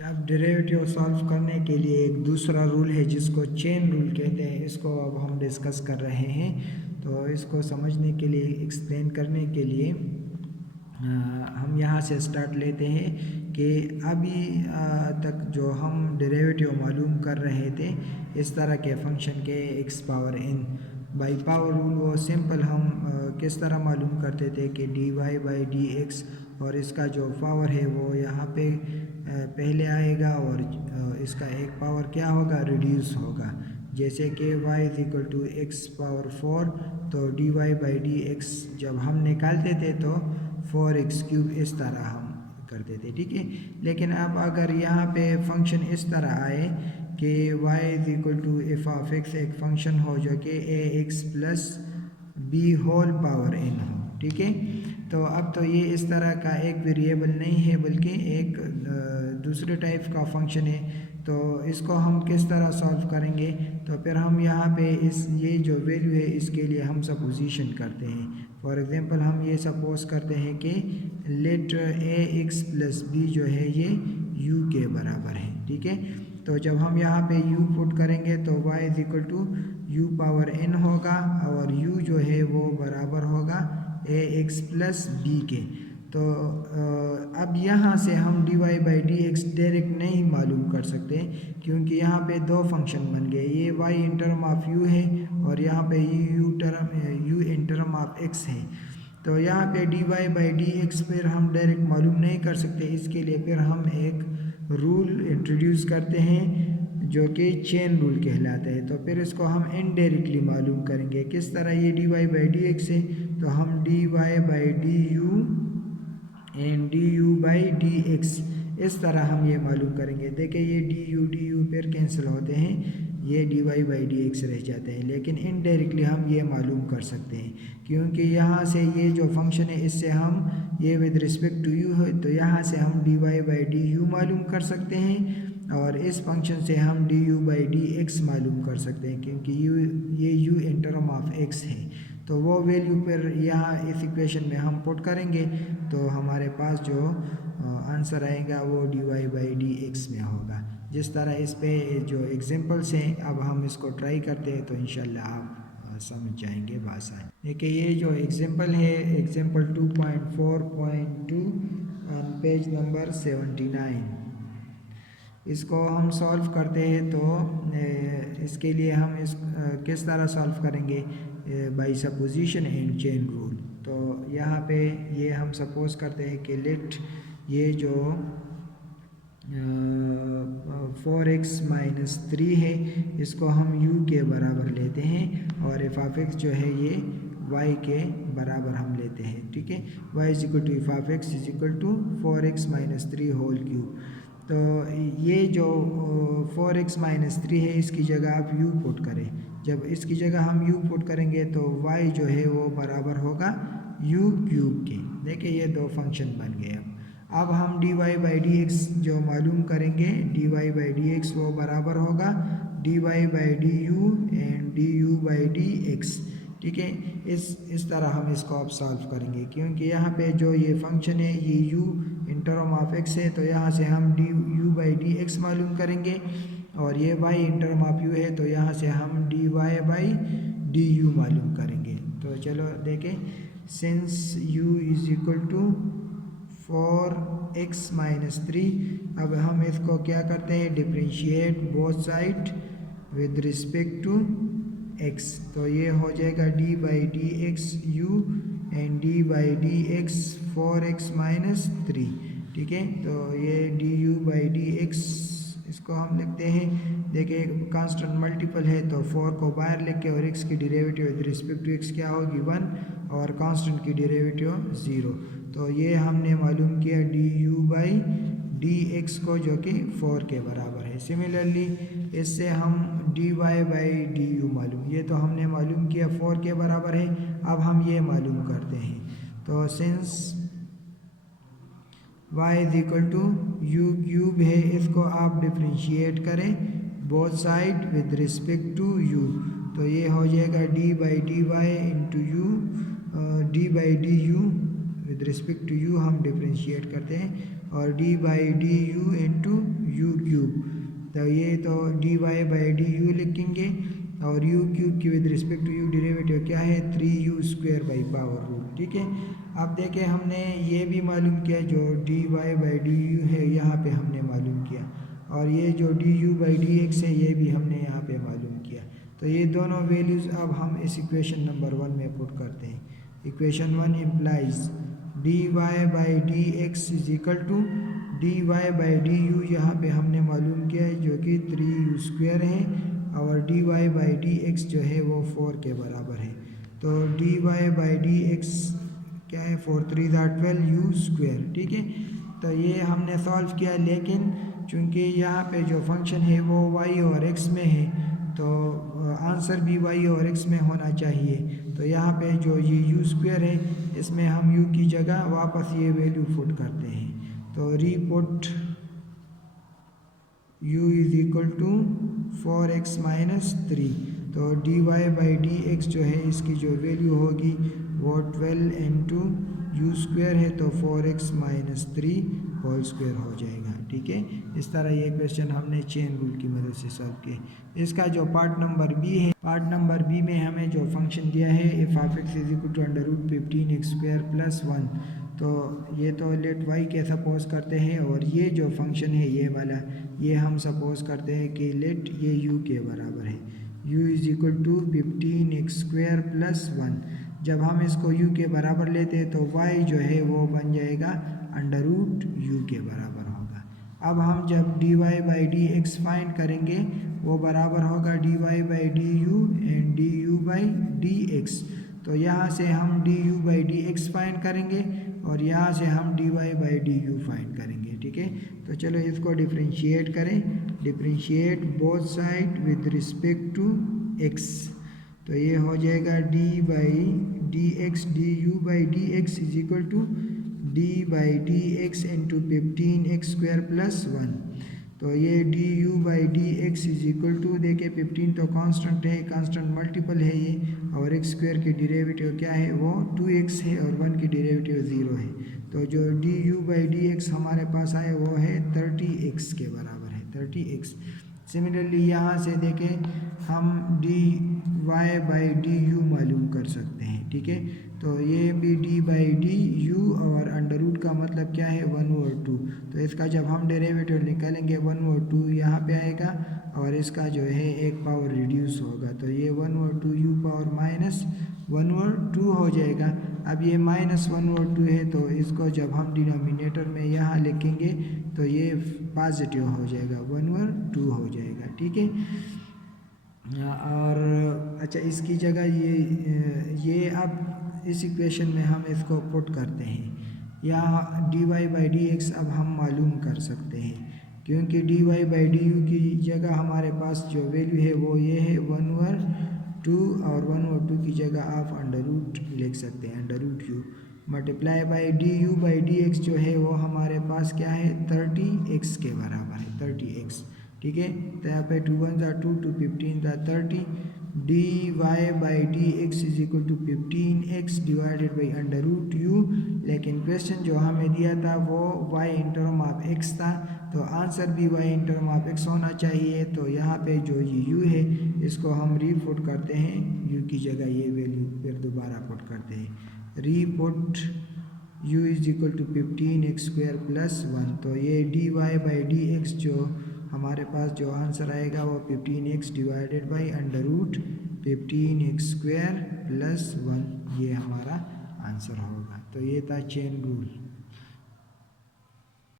अब derivative solve करने के लिए एक दूसरा रूल है जिसको चेन रूल कहते हैं, इसको अब हम डिस्कस कर रहे हैं। तो इसको समझने के लिए, एक्सप्लेन करने के लिए हम यहाँ से स्टार्ट लेते हैं कि अभी तक जो हम डेरिवेटिव मालूम कर रहे थे इस तरह के फंक्शन के x power n by power rule, वो सिंपल हम किस तरह मालूम करते थे कि dy बाई डी एक्स, और इसका जो पावर है वो यहाँ पे पहले आएगा और इसका एक पावर क्या होगा, रिड्यूस होगा। जैसे कि y is equal to x power 4, तो dy बाई डी एक्स जब हम निकालते थे तो 4x³ इस तरह हम करते थे, ठीक है। लेकिन अब अगर यहाँ पे फंक्शन इस तरह आए कि y is equal to f of x एक फंक्शन हो जो कि ax plus b whole power n हो, ठीक है। तो अब तो ये इस तरह का एक वेरिएबल नहीं है बल्कि एक दूसरे टाइप का फंक्शन है। तो इसको हम किस तरह सॉल्व करेंगे, तो फिर हम यहाँ पे ये जो वैल्यू है इसके लिए हम सपोजिशन करते हैं। फॉर एग्जांपल हम ये सपोज करते हैं कि लेट ax प्लस बी जो है ये u के बराबर है, ठीक है। तो जब हम यहाँ पे u पुट करेंगे तो y is equal to u power n होगा और u जो है वो बराबर होगा ax प्लस बी के। तो अब यहाँ से हम dy by d x direct नहीं मालूम कर सकते क्योंकि यहाँ पे दो फंक्शन बन गए, ये y in term of u है और यहाँ पे u in term of x है। तो यहाँ पे dy बाई डी एक्स फिर हम डायरेक्ट मालूम नहीं कर सकते, इसके लिए फिर हम एक रूल इंट्रोड्यूस करते हैं जो कि चेन रूल कहलाता है। तो फिर इसको हम इनडायरेक्टली मालूम करेंगे किस तरह, ये dy बाई डी एक्स है तो हम dy by d u and d u by d x इस तरह हम ये मालूम करेंगे। देखिए ये डी यू फिर कैंसिल होते हैं, ये d y by d x रह जाते हैं। लेकिन इनडायरेक्टली हम ये मालूम कर सकते हैं क्योंकि यहाँ से ये जो फंक्शन है इससे हम ये विद रिस्पेक्ट टू यू है तो यहाँ से हम d y by d u मालूम कर सकते हैं और इस फंक्शन से हम d u by d x मालूम कर सकते हैं क्योंकि ये u in term of x है। तो वो वैल्यू फिर यहाँ इस इक्वेशन में हम पुट करेंगे तो हमारे पास जो आंसर आएगा वो d y by d x में होगा। जिस तरह इस पे जो एग्जांपल्स हैं अब हम इसको ट्राई करते हैं तो इंशाल्लाह आप समझ जाएंगे बात। देखिए ये जो एग्जांपल है, एग्जांपल 2.4.2 पेज नंबर 79, इसको हम सॉल्व करते हैं तो इसके लिए हम किस तरह सॉल्व करेंगे, by supposition and chain rule. तो यहाँ पे ये हम सपोज करते हैं कि लेट ये जो 4x माइनस 3 है इसको हम u के बराबर लेते हैं और एफ ऑफ एक्स जो है ये y के बराबर हम लेते हैं, ठीक है। y is equal to f of x is equal to 4x minus 3 whole cube. तो ये जो 4x माइनस 3 है इसकी जगह आप u पुट करें, जब इसकी जगह हम u पुट करेंगे तो y जो है वो बराबर होगा u क्यूब के। देखिए ये दो फंक्शन बन गए। अब हम dy बाई डी एक्स जो मालूम करेंगे, dy बाई डी एक्स वो बराबर होगा dy by d u and d u by d x, ठीक है। इस तरह हम इसको अब सॉल्व करेंगे क्योंकि यहाँ पे जो ये फंक्शन है ये u in term of x है तो यहाँ से हम d u by d x मालूम करेंगे और ये y in term of u है तो यहाँ से हम dy बाई डी यू मालूम करेंगे। तो चलो देखें, since u is equal to 4x minus 3, अब हम इसको क्या करते हैं, differentiate both side with respect to x। तो ये हो जाएगा d by d x u and d by d x 4x minus 3, ठीक है। तो ये d u by d x इसको हम लिखते हैं, देखिए कांस्टेंट मल्टीपल है तो 4 को बाहर लिख के और x की derivative with respect to x क्या होगी 1 और कांस्टेंट की डेरिवेटिव 0। तो ये हमने मालूम किया D u by d x को जो कि 4 के बराबर है। सिमिलरली इससे हम d y by d u मालूम, ये तो हमने मालूम किया 4 के बराबर है। अब हम ये मालूम करते हैं तो since y is equal to u cube है, इसको आप डिफ्रेंशिएट करें both side with respect to u, तो ये हो जाएगा d by d y into u, d by d u with respect to u हम डिफ्रेंशिएट करते हैं और d by d u into u cube. तो ये तो d y by d u लिखेंगे और यू क्यूब की with respect to u derivative क्या है 3u² बाई पावर रूट। ठीक है, अब देखें हमने ये भी मालूम किया जो d y by d u है यहाँ पे हमने मालूम किया, और ये जो d u by d x है ये भी हमने यहाँ पे मालूम किया। तो ये दोनों वैल्यूज़ अब हम इस इक्वेशन नंबर 1 में पुट करते हैं। Equation 1 implies d y by d x is equal to d y by d u, यहाँ पे हमने मालूम किया है जो कि 3u² है, और d y by d x जो है वो 4 के बराबर है। तो d y by d x क्या है 4 3 12u²। ठीक है, तो ये हमने सॉल्व किया, लेकिन चूँकि यहाँ पे जो फंक्शन है वो y और x में है तो आंसर भी y और x में होना चाहिए। तो यहाँ पे जो ये u² है इसमें हम u की जगह वापस ये वैल्यू पुट करते हैं। तो reput u is equal to 4x minus 3। तो d y by d x जो है इसकी जो वैल्यू होगी वो 12 इंटू u² है, तो 4x माइनस 3 होल स्क्वायर हो जाएगा। ठीक है, इस तरह ये क्वेश्चन हमने चेन रूल की मदद से सॉल्व किया। इसका जो पार्ट नंबर बी है, पार्ट नंबर बी में हमें जो फंक्शन दिया है f of x is equal to √15x² plus 1। तो ये तो लेट y के सपोज करते हैं, और ये जो फंक्शन है ये वाला ये हम सपोज करते हैं कि लेट ये u के बराबर है, u is equal to 15x² plus 1। जब हम इसको u के बराबर लेते हैं तो y जो है वो बन जाएगा √u के बराबर होगा। अब हम जब d y by d x find करेंगे वो बराबर होगा d y by d u and d u by d x. तो यहाँ से हम d u by d x find करेंगे और यहाँ से हम d y by d u find करेंगे। ठीक है, तो चलो इसको डिफ्रेंशिएट करें। Differentiate both side with respect to x. तो ये हो जाएगा d by d x D u by d x is equal to d by d x into 15x² plus 1। तो ये d u by d x is equal to देखिए 15 तो constant है, constant multiple है ये, और x² की derivative क्या है वो 2x है और 1 की डेरिवेटिव 0 है। तो जो d u by d x हमारे पास आए वो है 30x के बराबर है, 30x। सिमिलरली यहाँ से देखें हम d y by d u मालूम कर सकते हैं। ठीक है, तो ये भी डी बाई डी यू और अंडर रूट का मतलब क्या है 1/2। तो इसका जब हम डेरिवेटिव निकालेंगे 1/2 यहाँ पे आएगा और इसका जो है एक पावर रिड्यूस होगा, तो ये 1/2 u पावर माइनस 1/2 हो जाएगा। अब ये -1/2 है तो इसको जब हम डिनोमिनेटर में यहाँ लिखेंगे तो ये पॉजिटिव हो जाएगा, 1/2 हो जाएगा। ठीक है, और अच्छा इसकी जगह ये अब इस इक्वेशन में हम इसको पुट करते हैं। यहाँ d y by d x अब हम मालूम कर सकते हैं, क्योंकि d y by d u की जगह हमारे पास जो वैल्यू है वो ये है 1/2, और 1/2 की जगह आप अंडर रूट लिख सकते हैं, √u multiply by d u by d x जो है वो हमारे पास क्या है 30x के बराबर है, 30x। ठीक है, तो यहाँ पे 2 1 2 2 15 30 d y by d x is equal to 15x divided by √u। लेकिन क्वेश्चन जो हमें दिया था वो y in term of x था, तो आंसर भी y in term of x होना चाहिए। तो यहाँ पे जो ये u है इसको हम रीपुट करते हैं, u की जगह ये वैल्यू फिर दोबारा पुट करते हैं। Reput u is equal to 15x² plus 1। तो ये d y by d x जो हमारे पास जो आंसर आएगा वो 15x divided by √15x² plus 1 ये हमारा आंसर होगा। तो ये था चेन रूल।